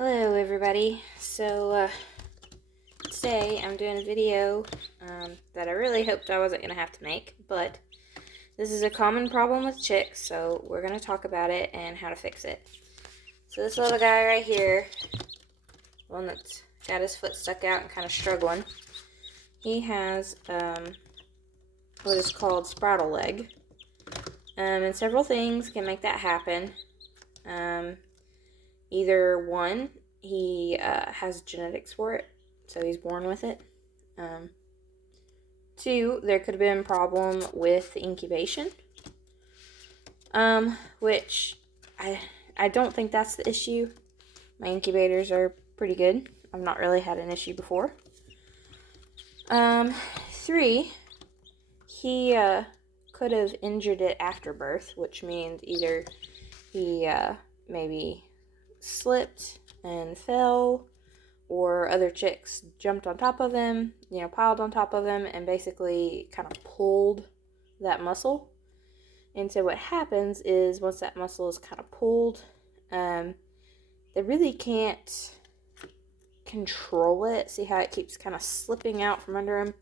Hello everybody. Today I'm doing a video that I really hoped I wasn't going to have to make, but this is a common problem with chicks, so we're going to talk about it and how to fix it. So this little guy right here, one that's got his foot stuck out and kind of struggling, he has what is called Spraddle Leg, and several things can make that happen. Either one, he has genetics for it, so he's born with it. Two, there could have been a problem with incubation, which I don't think that's the issue. My incubators are pretty good. I've not really had an issue before. Three, he could have injured it after birth, which means either he maybe slipped and fell, or other chicks jumped on top of him, piled on top of him, and basically kind of pulled that muscle. And so what happens is once that muscle is kind of pulled, they really can't control it. See how it keeps kind of slipping out from under him?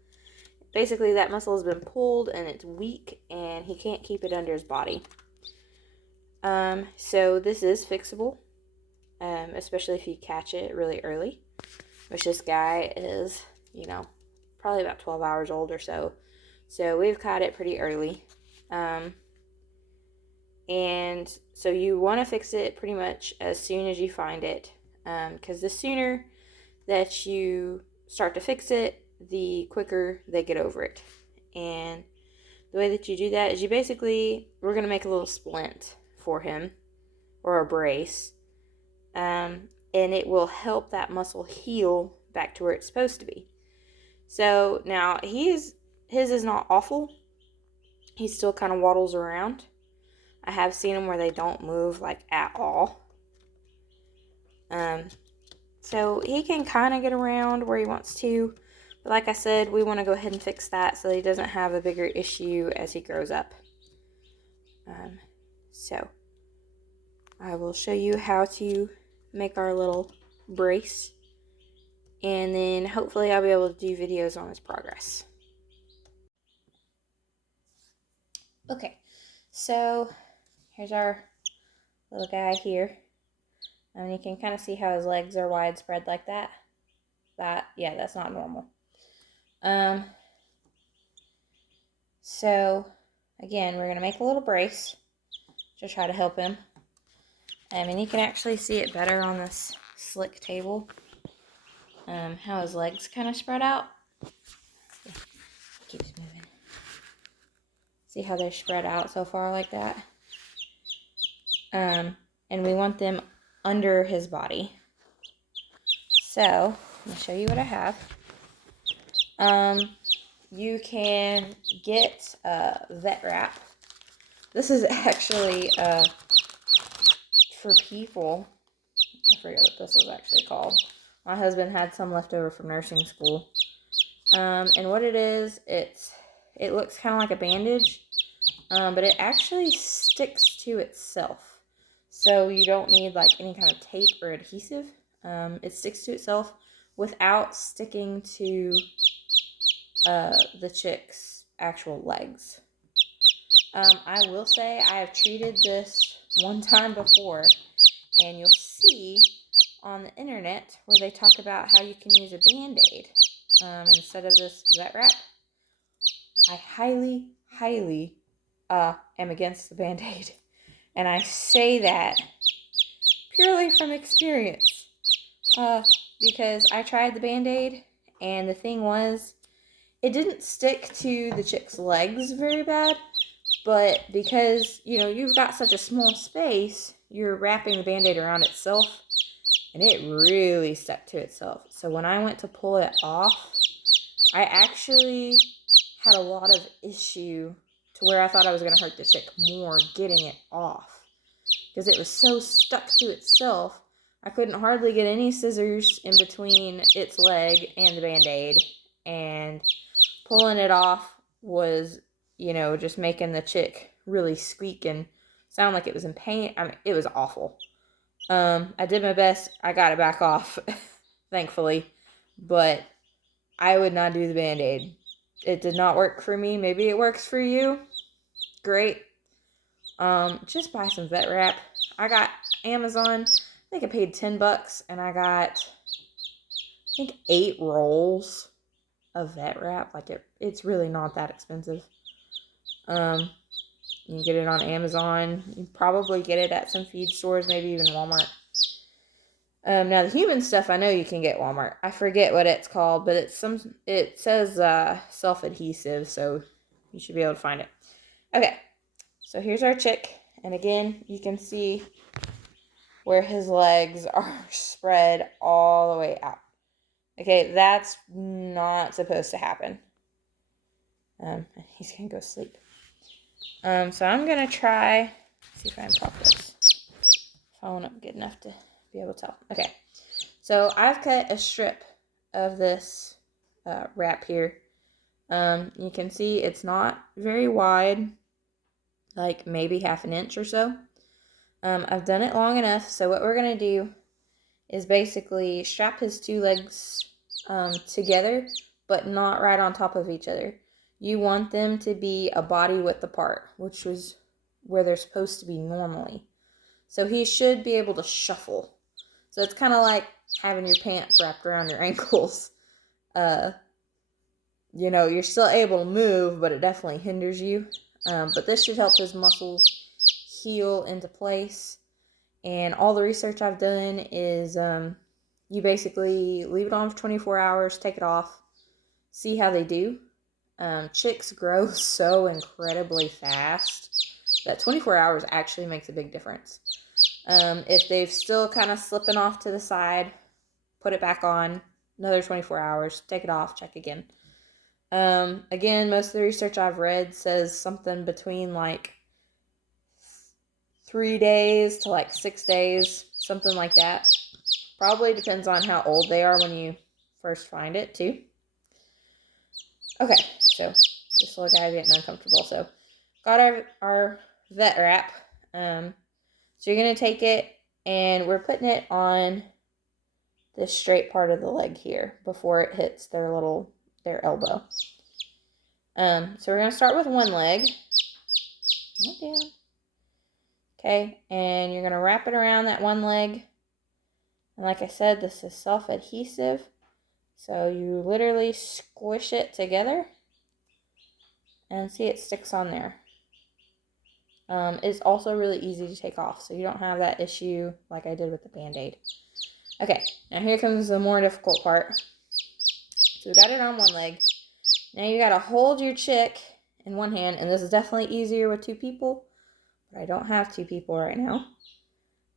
Basically, that muscle has been pulled and it's weak, and he can't keep it under his body. So this is fixable, especially if you catch it really early, which this guy is, probably about 12 hours old or so. So we've caught it pretty early. And so you want to fix it pretty much as soon as you find it, because the sooner that you start to fix it, the quicker they get over it. And the way that you do that is we're going to make a little splint for him, or a brace, and it will help that muscle heal back to where it's supposed to be. So now his is not awful. He still kind of waddles around. I have seen them where they don't move at all. So he can kind of get around where he wants to, but like I said, we want to go ahead and fix that so that he doesn't have a bigger issue as he grows up. So I will show you how to make our little brace, and then hopefully I'll be able to do videos on his progress. Okay, so here's our little guy here. And you can kind of see how his legs are widespread like that. That's not normal. So again, we're going to make a little brace to try to help him. And you can actually see it better on this slick table, how his legs kind of spread out. Keeps moving. See how they're spread out so far like that? And we want them under his body. So, let me show you what I have. You can get vet wrap. This is actually for people. I forget what this is actually called. My husband had some left over from nursing school. And what it is, it looks kind of like a bandage, but it actually sticks to itself. So you don't need any kind of tape or adhesive. It sticks to itself without sticking to the chick's actual legs. I will say I have treated this one time before, and you'll see on the internet where they talk about how you can use a Band-Aid instead of this vet wrap. I highly, highly am against the Band-Aid. And I say that purely from experience. Because I tried the Band-Aid, and the thing was, it didn't stick to the chick's legs very bad, but because, you've got such a small space, you're wrapping the Band-Aid around itself, and it really stuck to itself. So when I went to pull it off, I actually had a lot of issue to where I thought I was going to hurt the chick more getting it off, because it was so stuck to itself. I couldn't hardly get any scissors in between its leg and the Band-Aid, and pulling it off was, just making the chick really squeak and sound like it was in pain. It was awful. I did my best. I got it back off, thankfully. But I would not do the Band-Aid. It did not work for me. Maybe it works for you. Great. Just buy some vet wrap. I got Amazon. I think I paid $10 and I got, I think, 8 rolls of vet wrap. Like it's really not that expensive. You can get it on Amazon. You can probably get it at some feed stores, maybe even Walmart. Now the human stuff I know you can get Walmart. I forget what it's called, but it says self-adhesive, so you should be able to find it. Okay, so here's our chick, and again you can see where his legs are spread all the way out. Okay, that's not supposed to happen. He's gonna go sleep. So I'm gonna try, see if I can pop this phone up good enough to be able to tell. Okay, so I've cut a strip of this wrap here. You can see it's not very wide, like maybe half an inch or so. I've done it long enough, so what we're gonna do is basically strap his 2 legs together, but not right on top of each other. You want them to be a body width apart, which is where they're supposed to be normally. So he should be able to shuffle. So it's kind of like having your pants wrapped around your ankles. You know, you're still able to move, but it definitely hinders you. But this should help his muscles heal into place. And all the research I've done is you basically leave it on for 24 hours, take it off, see how they do. Chicks grow so incredibly fast that 24 hours actually makes a big difference. If they've still kind of slipping off to the side, put it back on, another 24 hours, take it off, check again. Again, most of the research I've read says something between like 3 days to like 6 days, something like that. Probably depends on how old they are when you first find it too. Okay, so this little guy's getting uncomfortable. So got our vet wrap. So you're going to take it and we're putting it on this straight part of the leg here before it hits their elbow. So we're going to start with one leg. Down. Okay, and you're going to wrap it around that one leg. And like I said, this is self-adhesive. So you literally squish it together and see it sticks on there. It's also really easy to take off, so you don't have that issue like I did with the Band-Aid. Okay, now here comes the more difficult part. So we got it on one leg. Now you got to hold your chick in one hand, and this is definitely easier with 2 people, but I don't have 2 people right now.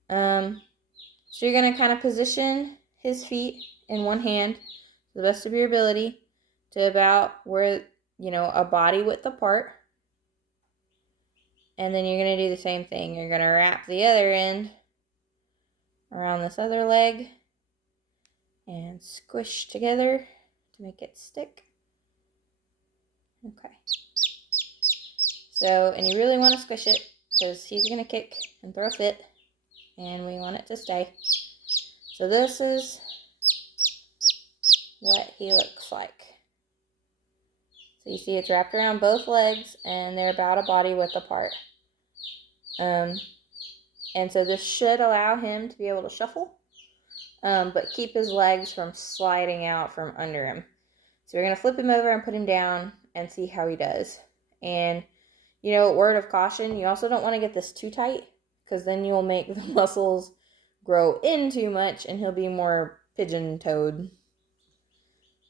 So you're going to kind of position his feet in one hand to the best of your ability to about where, you know, a body width apart. And then you're going to do the same thing. You're going to wrap the other end around this other leg and squish together to make it stick. Okay. So, and you really want to squish it because he's going to kick and throw a fit and we want it to stay. So this is what he looks like. So you see it's wrapped around both legs and they're about a body width apart. And so this should allow him to be able to shuffle, but keep his legs from sliding out from under him. So we're going to flip him over and put him down and see how he does. And, you know, word of caution, you also don't want to get this too tight because then you'll make the muscles grow in too much and he'll be more pigeon-toed.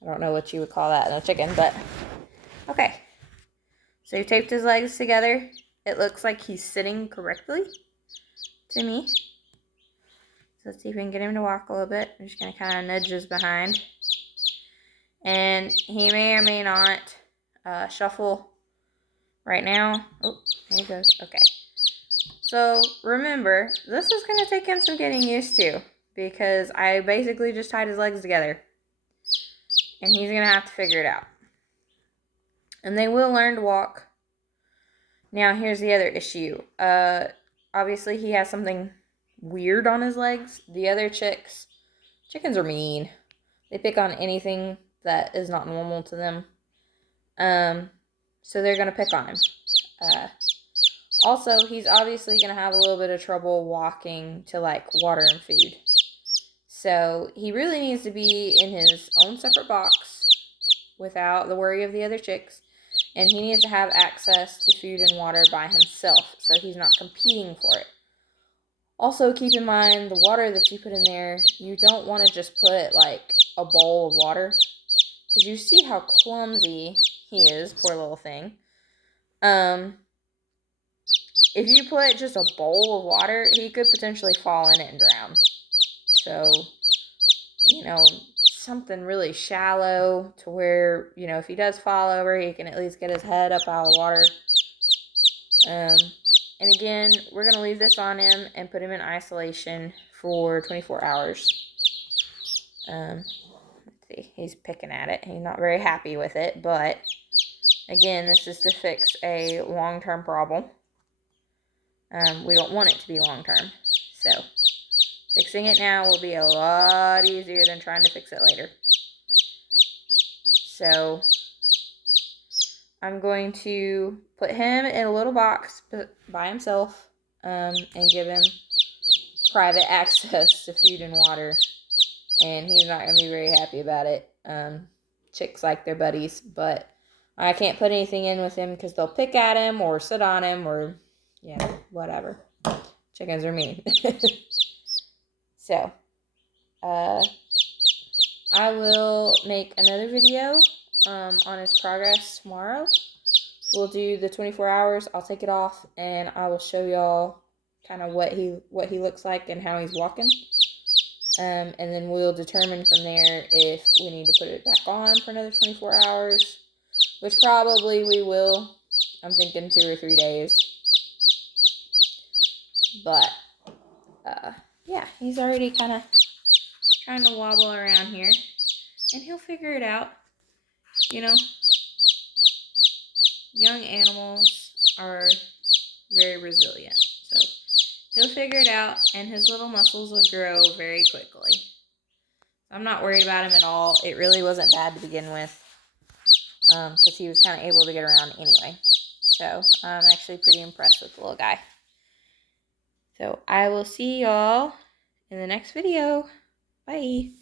I don't know what you would call that in a chicken, but okay. So you taped his legs together. It looks like he's sitting correctly to me. So let's see if we can get him to walk a little bit. I'm just going to kind of nudge his behind. And he may or may not shuffle right now. Oh, there he goes. Okay. So remember, this is going to take him some getting used to because I basically just tied his legs together. And he's going to have to figure it out. And they will learn to walk. Now, here's the other issue. Obviously, he has something weird on his legs. The other chickens are mean. They pick on anything that is not normal to them. So they're going to pick on him. Also, he's obviously going to have a little bit of trouble walking to, like, water and food. So he really needs to be in his own separate box without the worry of the other chicks. And he needs to have access to food and water by himself, so he's not competing for it. Also, keep in mind, the water that you put in there, you don't want to just put, like, a bowl of water. Because you see how clumsy he is, poor little thing. If you put just a bowl of water, he could potentially fall in it and drown. So, you know, something really shallow to where, you know, if he does fall over, he can at least get his head up out of the water. And again, we're going to leave this on him and put him in isolation for 24 hours. Let's see, he's picking at it. He's not very happy with it, but again, this is to fix a long-term problem. We don't want it to be long-term, so fixing it now will be a lot easier than trying to fix it later. So I'm going to put him in a little box by himself and give him private access to food and water. And he's not going to be very happy about it. Chicks like their buddies, but I can't put anything in with him because they'll pick at him or sit on him or, you know, whatever. Chickens are mean. So, I will make another video on his progress tomorrow. We'll do the 24 hours. I'll take it off and I will show y'all kind of what he looks like and how he's walking. And then we'll determine from there if we need to put it back on for another 24 hours, which probably we will. I'm thinking 2 or 3 days. But, yeah, he's already kind of trying to wobble around here. And he'll figure it out. You know, young animals are very resilient. So he'll figure it out, and his little muscles will grow very quickly. I'm not worried about him at all. It really wasn't bad to begin with, because he was kind of able to get around anyway. So I'm actually pretty impressed with the little guy. So I will see y'all in the next video. Bye.